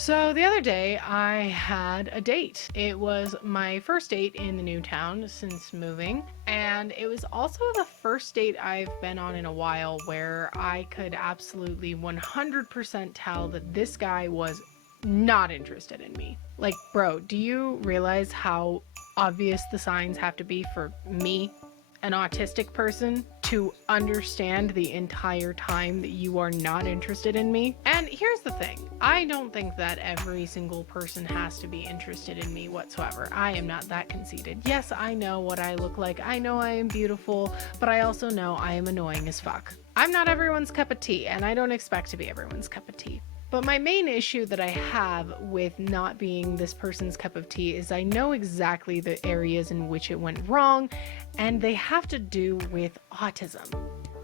So the other day I had a date. It was my first date in the new town since moving, and it was also the first date I've been on in a while where I could absolutely 100% tell that this guy was not interested in me. Like, bro, do you realize how obvious the signs have to be for me, an autistic person, to understand the entire time that you are not interested in me? And here's the thing, I don't think that every single person has to be interested in me whatsoever. I am not that conceited. Yes, I know what I look like. I know I am beautiful, but I also know I am annoying as fuck. I'm not everyone's cup of tea, and I don't expect to be everyone's cup of tea. But my main issue that I have with not being this person's cup of tea is I know exactly the areas in which it went wrong, and they have to do with autism.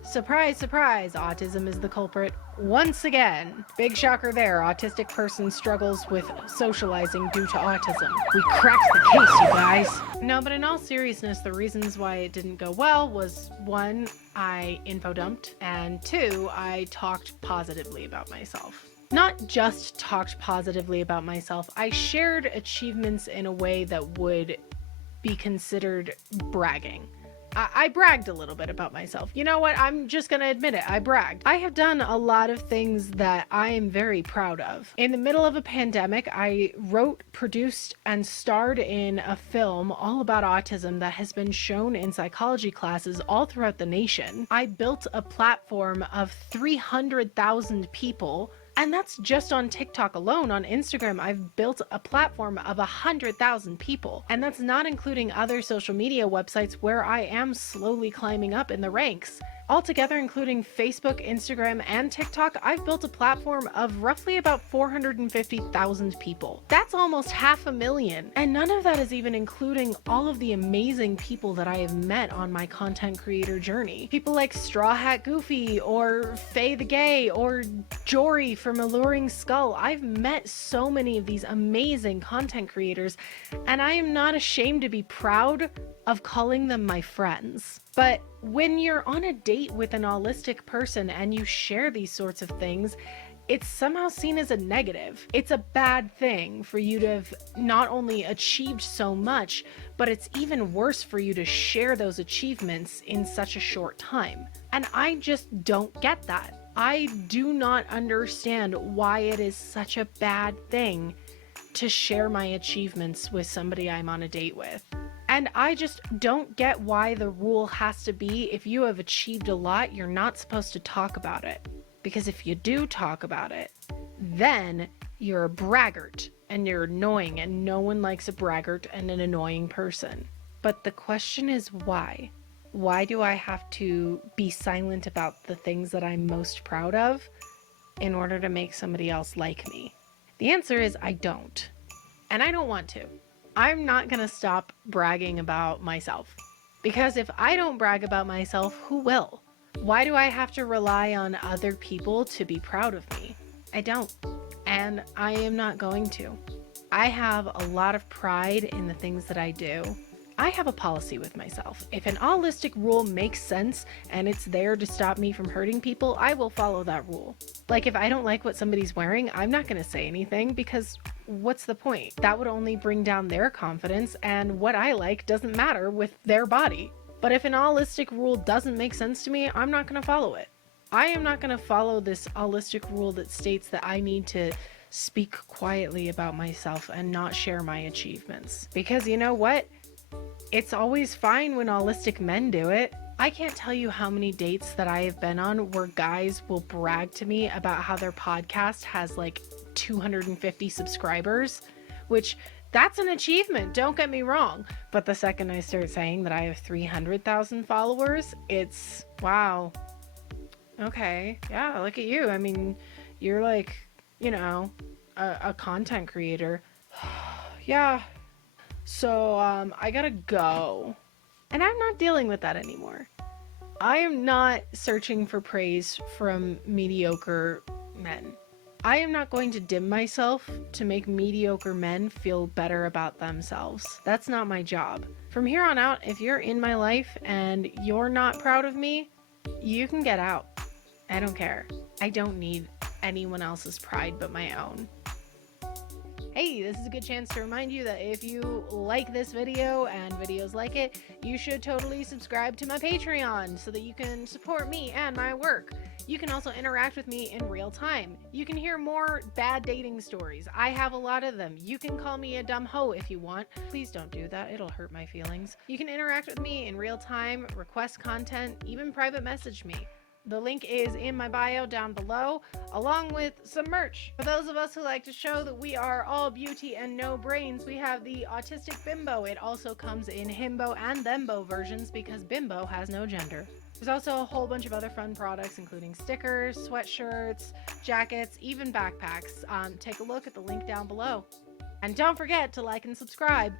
Surprise, surprise, autism is the culprit once again. Big shocker there, autistic person struggles with socializing due to autism. We cracked the case, you guys. No, but in all seriousness, the reasons why it didn't go well was one, I info dumped, and two, I talked positively about myself. Not just talked positively about myself, I shared achievements in a way that would be considered bragging. I bragged a little bit about myself. You know what? I'm just gonna admit it. I bragged. I have done a lot of things that I am very proud of. In the middle of a pandemic, I wrote, produced, and starred in a film all about autism that has been shown in psychology classes all throughout the nation. I built a platform of 300,000 people. And that's just on TikTok alone. On Instagram, I've built a platform of 100,000 people. And that's not including other social media websites where I am slowly climbing up in the ranks. Altogether, including Facebook, Instagram, and TikTok, I've built a platform of roughly about 450,000 people. That's almost 500,000. And none of that is even including all of the amazing people that I have met on my content creator journey. People like Straw Hat Goofy, or Faye the Gay, or Jory from Alluring Skull. I've met so many of these amazing content creators, and I am not ashamed to be proud of calling them my friends. But when you're on a date with an autistic person and you share these sorts of things, it's somehow seen as a negative. It's a bad thing for you to have not only achieved so much, but it's even worse for you to share those achievements in such a short time. And I just don't get that. I do not understand why it is such a bad thing to share my achievements with somebody I'm on a date with. And I just don't get why the rule has to be if you have achieved a lot, you're not supposed to talk about it. Because if you do talk about it, then you're a braggart and you're annoying, and no one likes a braggart and an annoying person. But the question is why? Why do I have to be silent about the things that I'm most proud of in order to make somebody else like me? The answer is I don't. And I don't want to. I'm not going to stop bragging about myself. Because if I don't brag about myself, who will? Why do I have to rely on other people to be proud of me? I don't. And I am not going to. I have a lot of pride in the things that I do. I have a policy with myself. If an autistic rule makes sense and it's there to stop me from hurting people, I will follow that rule. Like, if I don't like what somebody's wearing, I'm not going to say anything, because what's the point? That would only bring down their confidence, and what I like doesn't matter with their body. But if an autistic rule doesn't make sense to me, I'm not going to follow it. I am not going to follow this autistic rule that states that I need to speak quietly about myself and not share my achievements. Because you know what? It's always fine when autistic men do it. I can't tell you how many dates that I have been on where guys will brag to me about how their podcast has like 250 subscribers, which that's an achievement, don't get me wrong. But the second I start saying that I have 300,000 followers, it's wow. Okay, yeah, look at you. I mean, you're like, a content creator. Yeah. So, I gotta go. And I'm not dealing with that anymore. I am not searching for praise from mediocre men. I am not going to dim myself to make mediocre men feel better about themselves. That's not my job. From here on out, if you're in my life and you're not proud of me, you can get out. I don't care. I don't need anyone else's pride but my own. Hey, this is a good chance to remind you that if you like this video and videos like it, you should totally subscribe to my Patreon so that you can support me and my work. You can also interact with me in real time. You can hear more bad dating stories. I have a lot of them. You can call me a dumb hoe if you want. Please don't do that, it'll hurt my feelings. You can interact with me in real time, request content, even private message me. The link is in my bio down below, along with some merch. For those of us who like to show that we are all beauty and no brains, we have the Autistic Bimbo. It also comes in himbo and thembo versions because bimbo has no gender. There's also a whole bunch of other fun products, including stickers, sweatshirts, jackets, even backpacks. Take a look at the link down below. And don't forget to like and subscribe.